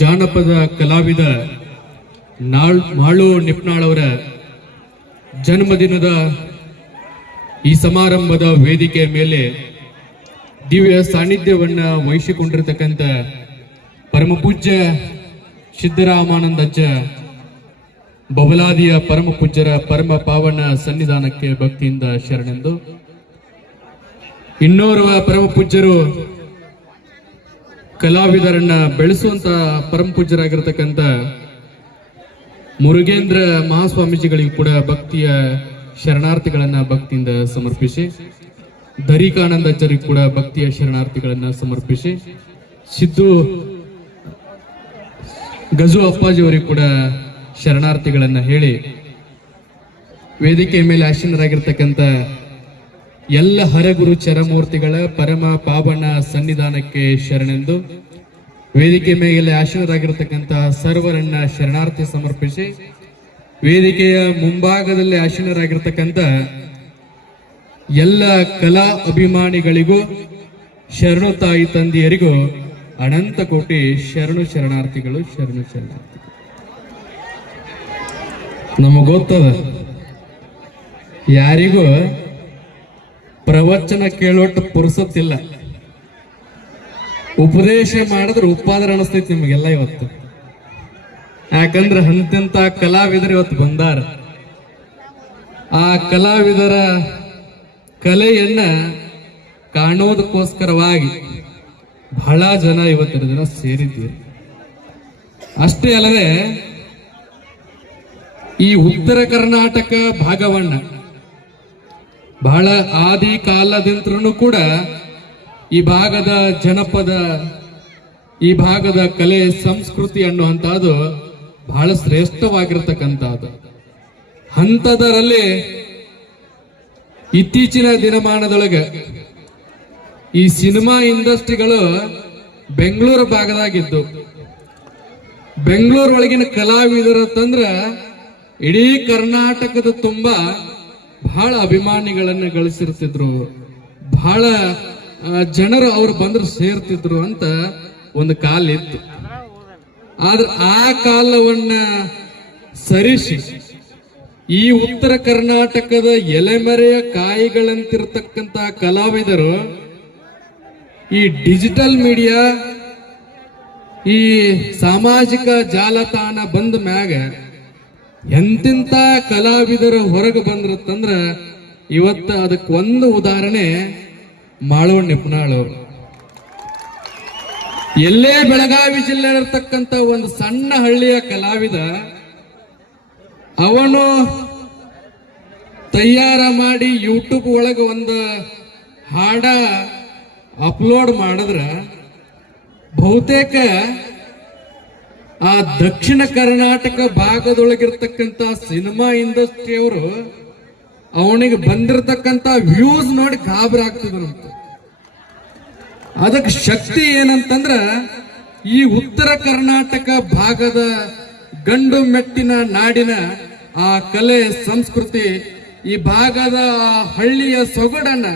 ಜಾನಪದ ಕಲಾವಿದ ಮಾಳು ನಿಪ್ನಾಳ್ ಅವರ ಜನ್ಮದಿನದ ಈ ಸಮಾರಂಭದ ವೇದಿಕೆಯ ಮೇಲೆ ದಿವ್ಯ ಸಾನ್ನಿಧ್ಯವನ್ನ ವಹಿಸಿಕೊಂಡಿರತಕ್ಕಂಥ ಪರಮ ಪೂಜ್ಯ ಸಿದ್ದರಾಮಾನಂದಜ್ಜ ಬಬಲಾದಿಯ ಪರಮ ಪೂಜ್ಯರ ಪರಮ ಪಾವನ ಸನ್ನಿಧಾನಕ್ಕೆ ಭಕ್ತಿಯಿಂದ ಶರಣೆಂದು, ಇನ್ನೋರ್ವ ಪರಮ ಪೂಜ್ಯರು ಕಲಾವಿದರನ್ನ ಬೆಳೆಸುವಂತ ಪರಮ ಪೂಜ್ಯರಾಗಿರ್ತಕ್ಕಂಥ ಮುರುಗೇಂದ್ರ ಮಹಾಸ್ವಾಮೀಜಿಗಳಿಗೂ ಕೂಡ ಭಕ್ತಿಯ ಶರಣಾರ್ಥಿಗಳನ್ನ ಭಕ್ತಿಯಿಂದ ಸಮರ್ಪಿಸಿ, ಧರಿಕಾನಂದಾಚಾರ್ಯರಿಗೂ ಕೂಡ ಭಕ್ತಿಯ ಶರಣಾರ್ಥಿಗಳನ್ನ ಸಮರ್ಪಿಸಿ, ಸಿದ್ದು ಗಜು ಅಪ್ಪಾಜಿ ಅವರಿಗೂ ಕೂಡ ಶರಣಾರ್ಥಿಗಳನ್ನ ಹೇಳಿ, ವೇದಿಕೆಯ ಮೇಲೆ ಆಸೀನರಾಗಿರ್ತಕ್ಕಂಥ ಎಲ್ಲ ಹರಗುರು ಚರಮೂರ್ತಿಗಳ ಪರಮ ಪಾವನ ಸನ್ನಿಧಾನಕ್ಕೆ ಶರಣೆಂದು, ವೇದಿಕೆ ಮೇಲೆ ಆಸೀನರಾಗಿರ್ತಕ್ಕಂಥ ಸರ್ವರನ್ನ ಶರಣಾರ್ಥಿ ಸಮರ್ಪಿಸಿ, ವೇದಿಕೆಯ ಮುಂಭಾಗದಲ್ಲಿ ಆಸೀನರಾಗಿರ್ತಕ್ಕಂಥ ಎಲ್ಲ ಕಲಾ ಅಭಿಮಾನಿಗಳಿಗೂ ಶರಣು ತಾಯಿ ತಂದೆಯರಿಗೂ ಅನಂತ ಕೋಟಿ ಶರಣು ಶರಣಾರ್ಥಿಗಳು. ಶರಣು ಶರಣಾರ್ಥಿಗಳು. ನಮಗೊತ್ತದ ಯಾರಿಗೂ ಪ್ರವಚನ ಕೇಳೋಟ್ಟು ಪುರುಸತ್ತಿಲ್ಲ, ಉಪದೇಶ ಮಾಡಿದ್ರೆ ಉಪ್ಪಾದ್ರೆ ಅನಿಸ್ತೈತಿ ನಿಮಗೆಲ್ಲ ಇವತ್ತು. ಯಾಕಂದ್ರೆ ಅಂತೆಂತ ಕಲಾವಿದರು ಇವತ್ತು ಬಂದಾರ. ಆ ಕಲಾವಿದರ ಕಲೆಯನ್ನ ಕಾಣೋದಕ್ಕೋಸ್ಕರವಾಗಿ ಬಹಳ ಜನ ಇವತ್ತಿನ ದಿನ ಸೇರಿದ್ದೀರಿ. ಅಷ್ಟೇ ಅಲ್ಲದೆ ಈ ಉತ್ತರ ಕರ್ನಾಟಕ ಭಾಗವನ್ನ ಬಹಳ ಆದಿ ಕಾಲದಿಂದಲೂ ಕೂಡ ಈ ಭಾಗದ ಜನಪದ, ಈ ಭಾಗದ ಕಲೆ ಸಂಸ್ಕೃತಿ ಅನ್ನುವಂಥದ್ದು ಬಹಳ ಶ್ರೇಷ್ಠವಾಗಿರ್ತಕ್ಕಂಥದ್ದು. ಅಂಥದರಲ್ಲಿ ಇತ್ತೀಚಿನ ದಿನಮಾನದೊಳಗೆ ಈ ಸಿನಿಮಾ ಇಂಡಸ್ಟ್ರಿಗಳು ಬೆಂಗಳೂರು ಭಾಗದಾಗಿದ್ದು, ಬೆಂಗಳೂರು ಒಳಗಿನ ಕಲಾವಿದರು ತಂದ್ರ ಇಡೀ ಕರ್ನಾಟಕದ ತುಂಬಾ ಬಹಳ ಅಭಿಮಾನಿಗಳನ್ನ ಗಳಿಸಿರ್ತಿದ್ರು, ಬಹಳ ಜನರು ಅವ್ರು ಬಂದ್ರು ಸೇರ್ತಿದ್ರು ಅಂತ ಒಂದು ಕಾಲ ಇತ್ತು. ಆದ್ರೆ ಆ ಕಾಲವನ್ನ ಸರಿಸಿ ಈ ಉತ್ತರ ಕರ್ನಾಟಕದ ಎಲೆಮರೆಯ ಕಾಯಿಗಳಂತಿರ್ತಕ್ಕಂಥ ಕಲಾವಿದರು ಈ ಡಿಜಿಟಲ್ ಮೀಡಿಯಾ, ಈ ಸಾಮಾಜಿಕ ಜಾಲತಾಣ ಬಂದ ಮ್ಯಾಗ ಎಂತೆಂತ ಕಲಾವಿದರು ಹೊರಗೆ ಬಂದ್ರತ್ತಂದ್ರ ಇವತ್ತ ಅದಕ್ಕೆ ಒಂದು ಉದಾಹರಣೆ ಮಾಳು ನಿಪ್ನಾಳ್ ಅವರು. ಎಲ್ಲೇ ಬೆಳಗಾವಿ ಜಿಲ್ಲೆ ಇರತಕ್ಕಂತ ಒಂದು ಸಣ್ಣ ಹಳ್ಳಿಯ ಕಲಾವಿದ ಅವನು ತಯಾರ ಮಾಡಿ ಯೂಟ್ಯೂಬ್ ಒಳಗೆ ಒಂದು ಹಾಡ ಅಪ್ಲೋಡ್ ಮಾಡಿದ್ರ ಬಹುತೇಕ ಆ ದಕ್ಷಿಣ ಕರ್ನಾಟಕ ಭಾಗದೊಳಗಿರ್ತಕ್ಕಂಥ ಸಿನಿಮಾ ಇಂಡಸ್ಟ್ರಿಯವರು ಅವನಿಗೆ ಬಂದಿರತಕ್ಕಂಥ ವ್ಯೂಸ್ ನೋಡಿ ಗಾಬರಿ ಆಗ್ತಿದ್ರಂತ. ಅದಕ್ಕೆ ಶಕ್ತಿ ಏನಂತಂದ್ರ ಈ ಉತ್ತರ ಕರ್ನಾಟಕ ಭಾಗದ ಗಂಡು ಮೆಟ್ಟಿನ ನಾಡಿನ ಆ ಕಲೆ ಸಂಸ್ಕೃತಿ, ಈ ಭಾಗದ ಹಳ್ಳಿಯ ಸೊಗಡನ್ನ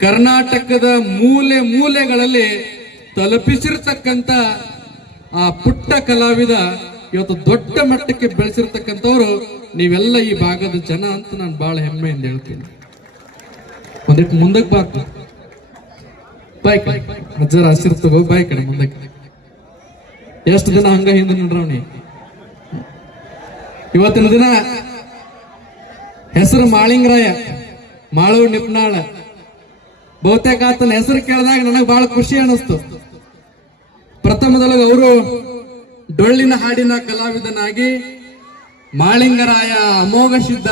ಕರ್ನಾಟಕದ ಮೂಲೆ ಮೂಲೆಗಳಲ್ಲಿ ತಲುಪಿಸಿರ್ತಕ್ಕಂಥ ಆ ಪುಟ್ಟ ಕಲಾವಿದ ಇವತ್ತು ದೊಡ್ಡ ಮಟ್ಟಕ್ಕೆ ಬೆಳೆಸಿರ್ತಕ್ಕಂಥವ್ರು ನೀವೆಲ್ಲ ಈ ಭಾಗದ ಜನ ಅಂತ ನಾನು ಬಹಳ ಹೆಮ್ಮೆಯಿಂದ ಹೇಳ್ತೀನಿ. ಒಂದಿಟ್ಟು ಮುಂದಕ್ಕೆ ಬಾಕು ಬಾಯ್ ಅಜ್ಜರ ಹಸಿರು ತಗೋ, ಬಾಯ್ ಕಡೆ ಮುಂದಕ್ಕೆ. ಎಷ್ಟು ದಿನ ಹಂಗ ಹಿಂದೆ ನೋಡ್ರವ್ನಿ. ಇವತ್ತಿನ ದಿನ ಹೆಸರು ಮಾಳಿಂಗರಾಯ, ಮಾಳು ನಿಪ್ನಾಳ. ಬಹುತೇಕ ಆತನ ಹೆಸರು ಕೇಳಿದಾಗ ನನಗೆ ಬಹಳ ಖುಷಿ ಅನಿಸ್ತು. ಪ್ರಥಮದೊಳಗೆ ಅವರು ಡೊಳ್ಳಿನ ಹಾಡಿನ ಕಲಾವಿದನಾಗಿ ಮಾಳಿಂಗರಾಯ ಅಮೋಘ ಸಿದ್ಧ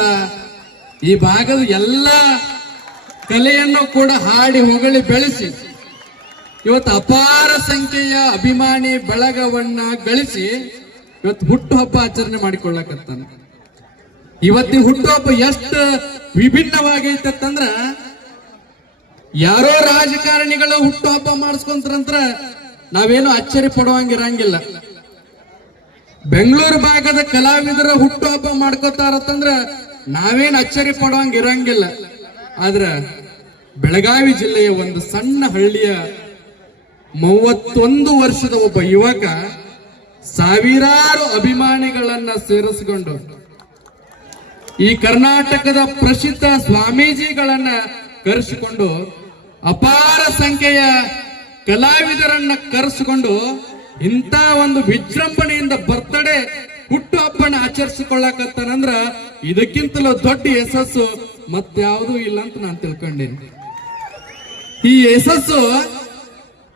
ಈ ಭಾಗದ ಎಲ್ಲ ಕಲೆಯನ್ನು ಕೂಡ ಹಾಡಿ ಹೊಗಳಿ ಬೆಳೆಸಿ ಇವತ್ತು ಅಪಾರ ಸಂಖ್ಯೆಯ ಅಭಿಮಾನಿ ಬಳಗವನ್ನ ಗಳಿಸಿ ಇವತ್ತು ಹುಟ್ಟುಹಬ್ಬ ಆಚರಣೆ ಮಾಡಿಕೊಳ್ಳಕತ್ತಾನ. ಇವತ್ತಿನ ಹುಟ್ಟುಹಬ್ಬ ಎಷ್ಟು ವಿಭಿನ್ನವಾಗೈತಂದ್ರ, ಯಾರೋ ರಾಜಕಾರಣಿಗಳು ಹುಟ್ಟುಹಬ್ಬ ಮಾಡಿಸ್ಕೊಂತಾರಂತ್ರ ನಾವೇನು ಅಚ್ಚರಿ ಪಡುವಂಗಿರಂಗಿಲ್ಲ. ಬೆಂಗಳೂರು ಭಾಗದ ಕಲಾವಿದರು ಹುಟ್ಟುಹಬ್ಬ ಮಾಡ್ಕೋತಾರತ್ತಂದ್ರ ನಾವೇನು ಅಚ್ಚರಿ 31 ವರ್ಷದ ಒಬ್ಬ ಯುವಕ ಸಾವಿರಾರು ಅಭಿಮಾನಿಗಳನ್ನ ಸೇರಿಸಿಕೊಂಡು ಈ ಕರ್ನಾಟಕದ ಪ್ರಸಿದ್ಧ ಸ್ವಾಮೀಜಿಗಳನ್ನ ಕರೆಸಿಕೊಂಡು ಅಪಾರ ಸಂಖ್ಯೆಯ ಕಲಾವಿದರನ್ನ ಕರೆಸಿಕೊಂಡು ಇಂಥ ಒಂದು ವಿಜೃಂಭಣೆಯಿಂದ ಬರ್ತಡೇ ಹುಟ್ಟು ಹಬ್ಬನ ಆಚರಿಸಿಕೊಳ್ಳಕತ್ತಾನಂದ್ರ ಇದಕ್ಕಿಂತಲೂ ದೊಡ್ಡ ಯಶಸ್ಸು ಮತ್ಯಾವುದೂ ಇಲ್ಲ ಅಂತ ನಾನು ತಿಳ್ಕೊಂಡೇನೆ. ಈ ಯಶಸ್ಸು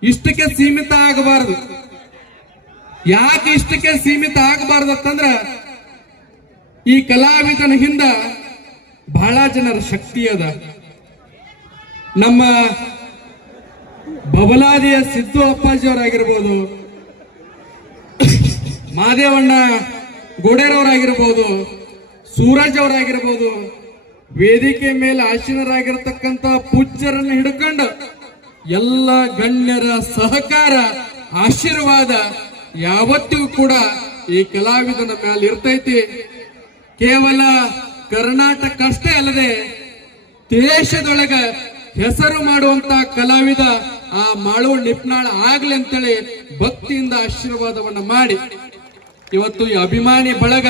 ಇಷ್ಟಕ್ಕೆ ಸೀಮಿತ ಆಗಬಾರದು. ಯಾಕೆ ಇಷ್ಟಕ್ಕೆ ಸೀಮಿತ ಆಗಬಾರದು ಅಂತಂದ್ರ ಈ ಕಲಾವಿದನ ಹಿಂದ ಬಹಳ ಜನರ ಶಕ್ತಿ ಅದ. ನಮ್ಮ ಬಬಲಾದಿಯ ಸಿದ್ದು ಅಪ್ಪಾಜಿಯವರಾಗಿರ್ಬೋದು, ಮಾದೇವಣ್ಣ ಗೋಡೇರವರಾಗಿರ್ಬೋದು, ಸೂರಜ್ ಅವರಾಗಿರ್ಬೋದು, ವೇದಿಕೆ ಮೇಲೆ ಆಸೀನರಾಗಿರ್ತಕ್ಕಂಥ ಪೂಜ್ಯರನ್ನು ಹಿಡ್ಕೊಂಡು ಎಲ್ಲ ಗಣ್ಯರ ಸಹಕಾರ ಆಶೀರ್ವಾದ ಯಾವತ್ತಿಗೂ ಕೂಡ ಈ ಕಲಾವಿದನ ಮೇಲೆ ಇರ್ತೈತಿ. ಕೇವಲ ಕರ್ನಾಟಕ ಅಷ್ಟೇ ಅಲ್ಲದೆ ದೇಶದೊಳಗ ಹೆಸರು ಮಾಡುವಂತ ಕಲಾವಿದ ಆ ಮಾಳು ನಿಪ್ನಾಳ ಆಗ್ಲಿ ಅಂತೇಳಿ ಭಕ್ತಿಯಿಂದ ಆಶೀರ್ವಾದವನ್ನ ಮಾಡಿ ಇವತ್ತು ಈ ಅಭಿಮಾನಿ ಬಳಗ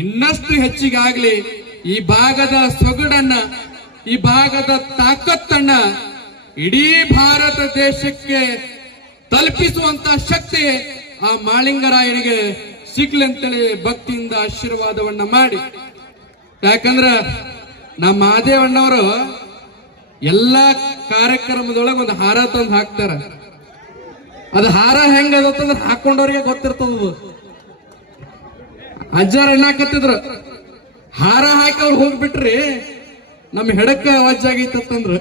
ಇನ್ನಷ್ಟು ಹೆಚ್ಚಿಗೆ ಆಗ್ಲಿ, ಈ ಭಾಗದ ಸೊಗಡನ್ನ, ಈ ಭಾಗದ ತಾಕತ್ತನ್ನ ಇಡೀ ಭಾರತ ದೇಶಕ್ಕೆ ತಲುಪಿಸುವಂತ ಶಕ್ತಿ ಆ ಮಾಳಿಂಗರಾಯನಿಗೆ ಸಿಗ್ಲಿ ಅಂತೇಳಿ ಭಕ್ತಿಯಿಂದ ಆಶೀರ್ವಾದವನ್ನ ಮಾಡಿ. ಯಾಕಂದ್ರ ನಮ್ಮ ಮಾದೇವಣ್ಣವರು ಎಲ್ಲಾ ಕಾರ್ಯಕ್ರಮದೊಳಗೆ ಒಂದು ಹಾರ ತಂದು ಹಾಕ್ತಾರ. ಅದು ಹಾರ ಹೆಂಗದಂದ್ರೆ ಹಾಕೊಂಡವ್ರಿಗೆ ಗೊತ್ತಿರ್ತದ. ಅಜ್ಜಾರ ಎಣ್ಣಾಕತ್ತಿದ್ರು, ಹಾರ ಹಾಕಿ ಅವ್ರು ಹೋಗ್ಬಿಟ್ರಿ ನಮ್ಮ ಹೆಡಕ್ಕ ಅವಾಜಾಗೈತಂದ್ರ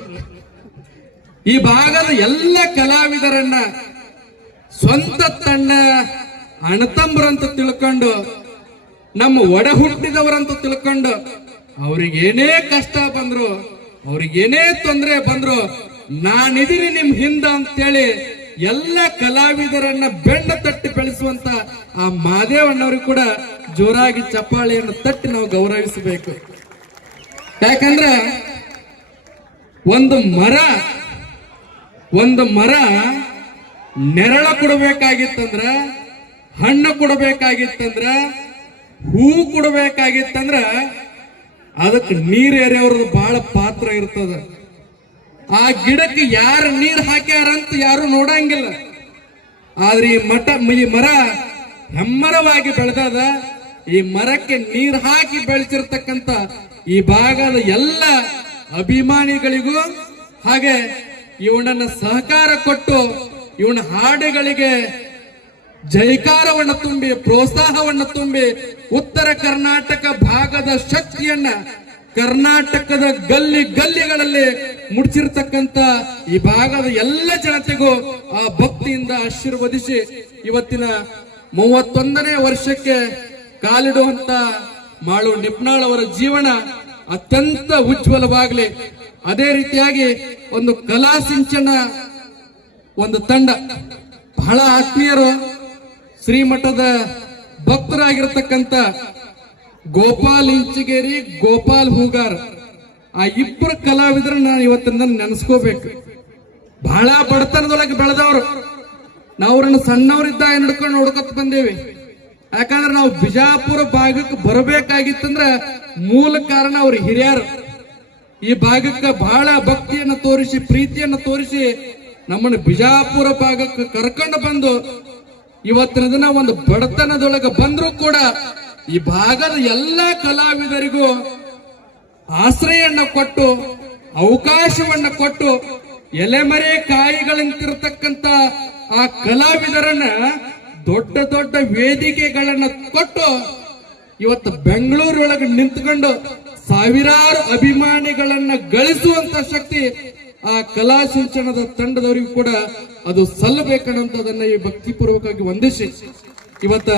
ಈ ಭಾಗದ ಎಲ್ಲ ಕಲಾವಿದರನ್ನ ಸ್ವಂತ ತನ್ನ ಅಣತಂಬ್ರಂತ ತಿಳ್ಕೊಂಡು, ನಮ್ಮ ಒಡ ಹುಟ್ಟಿದವರಂತ ತಿಳ್ಕೊಂಡು, ಅವ್ರಿಗೇನೇ ಕಷ್ಟ ಬಂದ್ರು, ಅವ್ರಿಗೇನೇ ತೊಂದರೆ ಬಂದ್ರು, ನಾನಿದಿರಿ ನಿಮ್ ಹಿಂದ ಅಂತೇಳಿ ಎಲ್ಲ ಕಲಾವಿದರನ್ನ ಬೆಂಡ ತಟ್ಟಿ ಬೆಳೆಸುವಂತ ಆ ಮಾದೇವಣ್ಣವ್ರಿಗೆ ಕೂಡ ಜೋರಾಗಿ ಚಪ್ಪಾಳಿಯನ್ನು ತಟ್ಟಿ ನಾವು ಗೌರವಿಸಬೇಕು. ಯಾಕಂದ್ರೆ ಒಂದು ಮರ ನೆರಳ ಕೊಡಬೇಕಾಗಿತ್ತಂದ್ರ, ಹಣ್ಣು ಕೊಡಬೇಕಾಗಿತ್ತಂದ್ರ, ಹೂ ಕೊಡಬೇಕಾಗಿತ್ತಂದ್ರ ಅದಕ್ಕೆ ನೀರ್ ಏರಿಯವ್ರದ್ದು ಬಹಳ ಪಾತ್ರ ಇರ್ತದ. ಆ ಗಿಡಕ್ಕೆ ಯಾರು ನೀರ್ ಹಾಕ್ಯಾರಂತ ಯಾರು ನೋಡಂಗಿಲ್ಲ. ಆದ್ರೆ ಈ ಮರ ಹೆಮ್ಮರವಾಗಿ ಬೆಳೆದದ. ಈ ಮರಕ್ಕೆ ನೀರ್ ಹಾಕಿ ಬೆಳೆಸಿರ್ತಕ್ಕಂಥ ಈ ಭಾಗದ ಎಲ್ಲ ಅಭಿಮಾನಿಗಳಿಗೂ ಹಾಗೆ ಇವನನ್ನ ಸಹಕಾರ ಕೊಟ್ಟು ಇವನ ಹಾಡುಗಳಿಗೆ ಜೈಕಾರವನ್ನು ತುಂಬಿ ಪ್ರೋತ್ಸಾಹವನ್ನು ತುಂಬಿ ಉತ್ತರ ಕರ್ನಾಟಕ ಭಾಗದ ಶಕ್ತಿಯನ್ನ ಕರ್ನಾಟಕದ ಗಲ್ಲಿಗಳಲ್ಲಿ ಮುಡ್ಚಿರ್ತಕ್ಕಂಥ ಈ ಭಾಗದ ಎಲ್ಲ ಜನತೆಗೂ ಆ ಭಕ್ತಿಯಿಂದ ಆಶೀರ್ವದಿಸಿ ಇವತ್ತಿನ 31ನೇ ವರ್ಷಕ್ಕೆ ಕಾಲಿಡುವಂತ ಮಾಳು ನಿಪ್ನಾಳ್ ಅವರ ಜೀವನ ಅತ್ಯಂತ ಉಜ್ವಲವಾಗಲಿ. ಅದೇ ರೀತಿಯಾಗಿ ಒಂದು ಕಲಾ ಸಿಂಚನ ಒಂದು ತಂಡ, ಬಹಳ ಆತ್ಮೀಯರು, ಶ್ರೀಮಠದ ಭಕ್ತರಾಗಿರ್ತಕ್ಕಂಥ ಗೋಪಾಲ್ ಇಂಚಿಗೇರಿ, ಗೋಪಾಲ್ ಹೂಗಾರ್, ಆ ಇಬ್ಬರು ಕಲಾವಿದರನ್ನ ನಾನು ಇವತ್ತಿನ ನೆನೆಸ್ಕೋಬೇಕು. ಬಹಳ ಬಡತನದೊಳಗೆ ಬೆಳೆದವರು. ನಾವು ಅವ್ರನ್ನ ಸಣ್ಣವರಿದ್ದ ನಡ್ಕೊಂಡು ನೋಡ್ಕೊತ ಬಂದೇವಿ. ಯಾಕಂದ್ರೆ ನಾವು ಬಿಜಾಪುರ ಭಾಗಕ್ಕೆ ಬರಬೇಕಾಗಿತ್ತಂದ್ರ ಮೂಲ ಕಾರಣ ಅವ್ರ ಹಿರಿಯರು ಈ ಭಾಗಕ್ಕೆ ಬಹಳ ಭಕ್ತಿಯನ್ನು ತೋರಿಸಿ, ಪ್ರೀತಿಯನ್ನು ತೋರಿಸಿ ನಮ್ಮನ್ನು ಬಿಜಾಪುರ ಭಾಗಕ್ಕೆ ಕರ್ಕೊಂಡು ಬಂದು ಇವತ್ತಿನ ದಿನ ಒಂದು ಬಡತನದೊಳಗೆ ಬಂದರೂ ಕೂಡ ಈ ಭಾಗದ ಎಲ್ಲ ಕಲಾವಿದರಿಗೂ ಆಶ್ರಯವನ್ನು ಕೊಟ್ಟು, ಅವಕಾಶವನ್ನ ಕೊಟ್ಟು, ಎಲೆಮರೆ ಕಾಯಿಗಳಂತಿರತಕ್ಕಂತ ಆ ಕಲಾವಿದರನ್ನ ದೊಡ್ಡ ದೊಡ್ಡ ವೇದಿಕೆಗಳನ್ನ ಕೊಟ್ಟು ಇವತ್ತು ಬೆಂಗಳೂರೊಳಗೆ ನಿಂತ್ಕೊಂಡು ಸಾವಿರಾರು ಅಭಿಮಾನಿಗಳನ್ನ ಗಳಿಸುವಂತ ಶಕ್ತಿ ಆ ಕಲಾ ಸಿಂಚನದ ತಂಡದವರಿಗೂ ಕೂಡ ಅದು ಸಲ್ಲಬೇಕನ್ನೋದನ್ನ ಈ ಭಕ್ತಿಪೂರ್ವಕವಾಗಿ ವಂದಿಸಿ, ಇವತ್ತ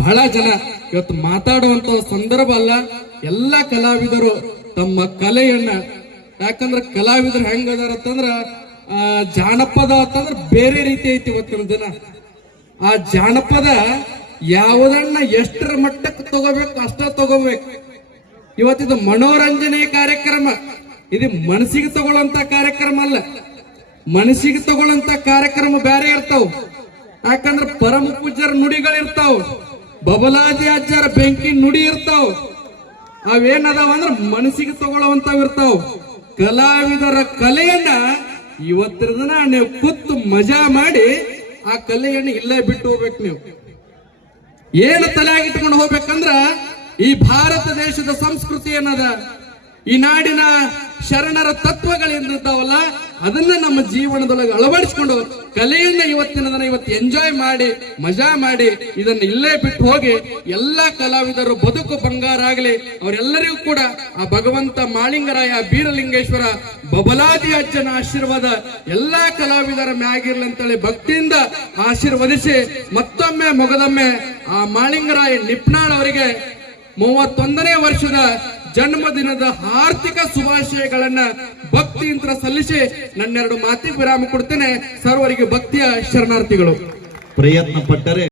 ಬಹಳ ಜನ ಇವತ್ತು ಮಾತಾಡುವಂತ ಸಂದರ್ಭ ಅಲ್ಲ. ಎಲ್ಲ ಕಲಾವಿದರು ತಮ್ಮ ಕಲೆಯನ್ನ, ಯಾಕಂದ್ರೆ ಕಲಾವಿದರು ಹೆಂಗದಾರ ಅಂತಂದ್ರ ಜಾನಪದ ಅಂತಂದ್ರ ಬೇರೆ ರೀತಿ ಐತಿ ಇವತ್ತಿನ ದಿನ. ಆ ಜಾನಪದ ಯಾವುದನ್ನ ಎಷ್ಟರ ಮಟ್ಟಕ್ಕೆ ತಗೋಬೇಕು ಅಷ್ಟ ತಗೋಬೇಕು. ಇವತ್ತಿದು ಮನೋರಂಜನೆ ಕಾರ್ಯಕ್ರಮ, ಇದು ಮನಸ್ಸಿಗೆ ತಗೊಳ್ಳುವಂತ ಕಾರ್ಯಕ್ರಮ ಅಲ್ಲ. ಮನಸ್ಸಿಗೆ ತಗೊಳ್ಳಂತ ಕಾರ್ಯಕ್ರಮ ಬೇರೆ ಇರ್ತಾವ. ಯಾಕಂದ್ರೆ ಪರಮ ಪೂಜ್ಯರ ನುಡಿಗಳಿರ್ತಾವ, ಬಬಲಾದಿ ಅಜ್ಜರ ಬೆಂಕಿ ನುಡಿ ಇರ್ತಾವ. ಅವೇನದಾವ ಅಂದ್ರೆ ಮನಸ್ಸಿಗೆ ತಗೊಳ್ಳುವಂತಾವ್ ಇರ್ತಾವ. ಕಲಾವಿದರ ಕಲೆಯನ್ನ ಇವತ್ತಿನ ದಿನ ನೀವು ಕೂತು ಮಜಾ ಮಾಡಿ ಆ ಕಲೆಯನ್ನು ಇಲ್ಲೇ ಬಿಟ್ಟು ಹೋಗ್ಬೇಕು. ನೀವು ಏನು ತಲೆಯಾಗಿಟ್ಕೊಂಡು ಹೋಗ್ಬೇಕಂದ್ರ ಈ ಭಾರತ ದೇಶದ ಸಂಸ್ಕೃತಿ ಏನದ, ಈ ನಾಡಿನ ಶರಣರ ತತ್ವಗಳೇನಿರ್ತಾವಲ್ಲ ಅದನ್ನ ನಮ್ಮ ಜೀವನದೊಳಗೆ ಅಳವಡಿಸಿಕೊಂಡು ಕಲೆಯನ್ನ ಇವತ್ತಿನ ದಿನ ಇವತ್ತು ಎಂಜಾಯ್ ಮಾಡಿ ಮಜಾ ಮಾಡಿ ಇದನ್ನ ಇಲ್ಲೇ ಬಿಟ್ಟು ಹೋಗಿ ಎಲ್ಲಾ ಕಲಾವಿದರು ಬದುಕು ಬಂಗಾರ ಆಗಲಿ. ಅವರೆಲ್ಲರಿಗೂ ಕೂಡ ಆ ಭಗವಂತ ಮಾಳಿಂಗರಾಯ, ಬೀರಲಿಂಗೇಶ್ವರ, ಬಬಲಾದಿ ಅಜ್ಜನ ಆಶೀರ್ವಾದ ಎಲ್ಲಾ ಕಲಾವಿದರ ಮ್ಯಾಗಿರ್ಲಿ ಅಂತೇಳಿ ಭಕ್ತಿಯಿಂದ ಆಶೀರ್ವದಿಸಿ ಮತ್ತೊಮ್ಮೆ ಮೊಗದೊಮ್ಮೆ ಆ ಮಾಳಿಂಗರಾಯ ನಿಪ್ನಾಳ್ ಅವರಿಗೆ 31ನೇ ವರ್ಷದ ಜನ್ಮದಿನದ ಆರ್ಥಿಕ ಶುಭಾಶಯಗಳನ್ನ ಭಕ್ತಿಯಿಂದ ಸಲ್ಲಿಸಿ ನನ್ನೆರಡು ಮಾತಿಗೆ ವಿರಾಮ ಕೊಡ್ತೇನೆ. ಸರ್ವರಿಗೆ ಭಕ್ತಿಯ ಶರಣಾರ್ಥಿಗಳು. ಪ್ರಯತ್ನ ಪಟ್ಟರೆ